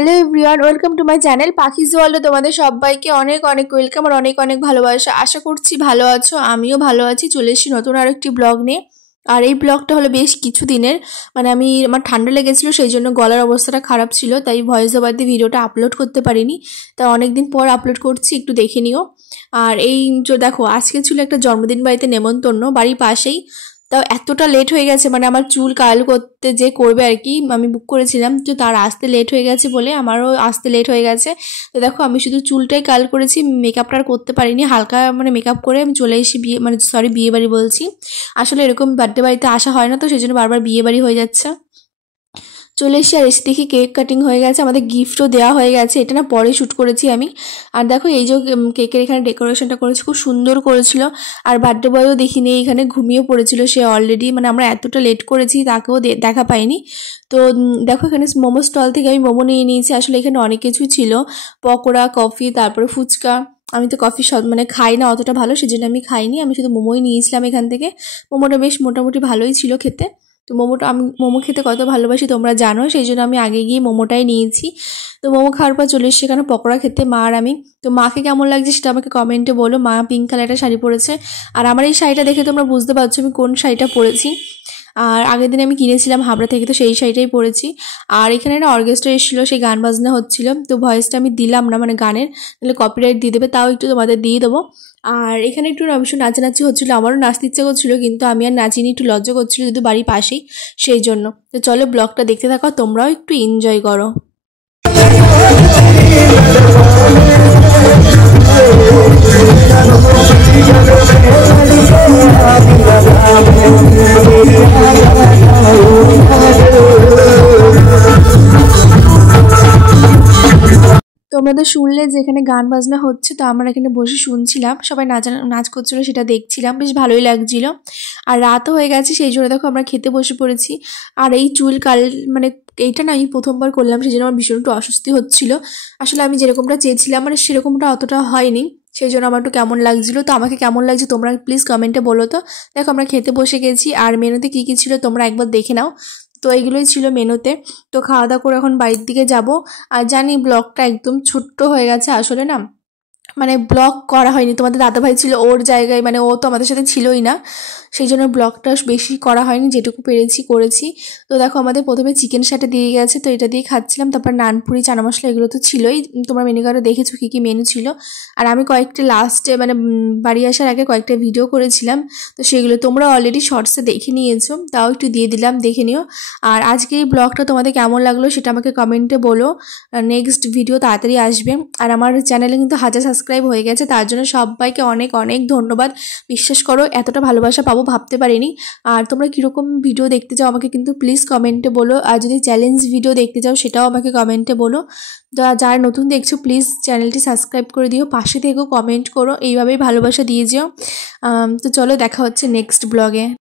Hello everyone, welcome to my channel Pakhi's ওয়ার্ল্ডে তোমাদের সবাইকে অনেক অনেক ওয়েলকাম আর অনেক অনেক ভালোবাসা। আশা করছি ভালো আছো, আমিও ভালো আছি। চলে এসেছি নতুন আরেকটি ব্লগ নিয়ে। আর এই ব্লগটা হলো বেশ কিছু দিনের, মানে আমার ঠান্ডা লেগেছিলো, সেই জন্য গলার অবস্থাটা খারাপ ছিল, তাই ভয়েস ওভার দিয়ে ভিডিওটা আপলোড করতে পারিনি। তাই অনেকদিন পর আপলোড করছি, একটু দেখে নিও। আর এই যে দেখো, আজকে ছিল একটা জন্মদিন বাড়িতে নেমন্তন্ন, বাড়ির পাশেই। তাও এতটা লেট হয়ে গেছে, মানে আমার চুল কার্ল করতে যে করবে আর কি, আমি বুক করেছিলাম, তো তার আসতে লেট হয়ে গেছে বলে আমারও আসতে লেট হয়ে গেছে। তো দেখো, আমি শুধু চুলটাই কার্ল করেছি, মেকআপটা আর করতে পারিনি। হালকা মানে মেকআপ করে আমি চলে এসে বিয়ে বাড়ি বলছি, আসলে এরকম বার্থডে বাড়িতে আসা হয় না, তো সেই জন্য বারবার বিয়ে বাড়ি হয়ে যাচ্ছে। চলে এসে আর এসে দেখি কেক কাটিং হয়ে গেছে, আমাদের গিফটও দেওয়া হয়ে গেছে। এটা না পরে শ্যুট করেছি আমি। আর দেখো এই যে কেকের এখানে ডেকোরেশনটা করেছি, খুব সুন্দর করেছিল। আর বার্থডে বয়ও দেখিনি, এখানে ঘুমিয়ে পড়েছিল সে অলরেডি, মানে আমরা এতটা লেট করেছি তাকেও দেখা পাইনি। তো দেখো এখানে মোমো স্টল থেকে আমি মোমো নিয়ে নিয়েছি। আসলে এখানে অনেক কিছুই ছিল, পকোড়া, কফি, তারপরে ফুচকা। আমি তো কফি মানে খাই না অতটা ভালো, সেজন্য আমি খাইনি, আমি শুধু মোমোই নিয়েছিলাম এখান থেকে। মোমোটা বেশ মোটামুটি ভালোই ছিল খেতে। তো আমি মোমো খেতে কত ভালোবাসি তোমরা জানো, সেই জন্য আমি আগে গিয়ে মোমোটাই নিয়েছি। তো মোমো খাওয়ার পর চলে এসেছি এখানে পকোড়া খেতে, মা আর আমি। তো মাকে কেমন লাগছে সেটা আমাকে কমেন্টে বলো। মা পিঙ্ক কালারটা শাড়ি পরেছে, আর আমার এই শাড়িটা দেখে তোমরা বুঝতে পারছো আমি কোন শাড়িটা পরেছি। আর আগের দিন আমি কিনেছিলাম হাবড়া থেকে, তো সেই শাড়িটাই পরেছি। আর এখানে একটা অর্কেস্ট্রা এসেছিলো, সেই গান বাজনা হচ্ছিলো, তো ভয়েসটা আমি দিলাম না, মানে গানের নাহলে কপিরাইট দিয়ে দেবে, তাও একটু তোমাদের দিয়ে দেবো। আর এখানে একটু অবশ্য নাচানাচি হচ্ছিলো, আমারও নাচতে ইচ্ছে করছিলো, কিন্তু আমি আর নাচিনি, একটু লজ্জা করছিলো যেহেতু বাড়ির পাশেই, সেই জন্য। তো চলো ব্লগটা দেখতে থাকো, তোমরাও একটু এনজয় করো। তোমরা তো শুনলে যে এখানে গান বাজনা হচ্ছে, তো আমরা এখানে বসে শুনছিলাম, সবাই নাচ করছিল, সেটা দেখছিলাম, বেশ ভালোই লাগছিল। আর রাতও হয়ে গেছে, সেই জন্য দেখো আমরা খেতে বসে পড়েছি। আর এই চুল মানে এইটা না আমি প্রথমবার করলাম, সেই জন্য আমার ভীষণ একটু অস্বস্তি হচ্ছিল। আসলে আমি যেরকমটা চেয়েছিলাম মানে সেরকমটা অতটা হয়নি, সেই জন্য আমার একটু কেমন লাগছিলো। তো আমাকে কেমন লাগছে তোমরা প্লিজ কমেন্টে বলো। তো দেখো আমরা খেতে বসে গেছি, আর মেনুতে কী কী ছিল তোমরা একবার দেখে নাও। তো এইগুলোই ছিল মেনুতে। তো খাওয়া দাওয়া করে এখন বাড়ির দিকে যাব। আর জানি ব্লগটা একদম ছোট্ট হয়ে গেছে, আসলে না মানে ব্লগ করা হয়নি, তোমাদের দাদাভাই ছিল ওর জায়গায়, মানে ও তো আমাদের সাথে ছিলই না, সেই জন্য ব্লগটা বেশি করা হয়নি, যেটুকু পেরেছি করেছি। তো দেখো আমাদের প্রথমে চিকেন সাথে দিয়ে গেছে, তো এটা দিয়ে খাচ্ছিলাম। তারপর নানপুরি, চানা মশলা, এগুলো তো ছিলই, তোমরা মেনু কার্ডে দেখেছো কী কী মেনু ছিল। আর আমি কয়েকটা লাস্টে মানে বাড়ি আসার আগে কয়েকটা ভিডিও করেছিলাম, তো সেগুলো তোমরা অলরেডি শর্টসে দেখে নিয়েছো, তাও একটু দিয়ে দিলাম, দেখে নিও। আর আজকে এই ব্লগটা তোমাদের কেমন লাগলো সেটা আমাকে কমেন্টে বলো। নেক্সট ভিডিও তাড়াতাড়ি আসবে। আর আমার চ্যানেলে কিন্তু 1000 সাবস্ক্রাইব হয়ে গেছে, তার জন্য সবাইকে অনেক অনেক ধন্যবাদ। বিশ্বাস করো এতটা ভালোবাসা পাবো ভাবতে পারিনি। আর তোমরা কীরকম ভিডিও দেখতে চাও আমাকে কিন্তু প্লিজ কমেন্টে বলো, আর যদি চ্যালেঞ্জ ভিডিও দেখতে চাও সেটাও আমাকে কমেন্টে বলো। যারা নতুন দেখছো প্লিজ চ্যানেলটি সাবস্ক্রাইব করে দিও, পাশে থেকেও কমেন্ট করো, এইভাবেই ভালোবাসা দিয়ে যেও। তো চলো দেখা হচ্ছে নেক্সট ব্লগে।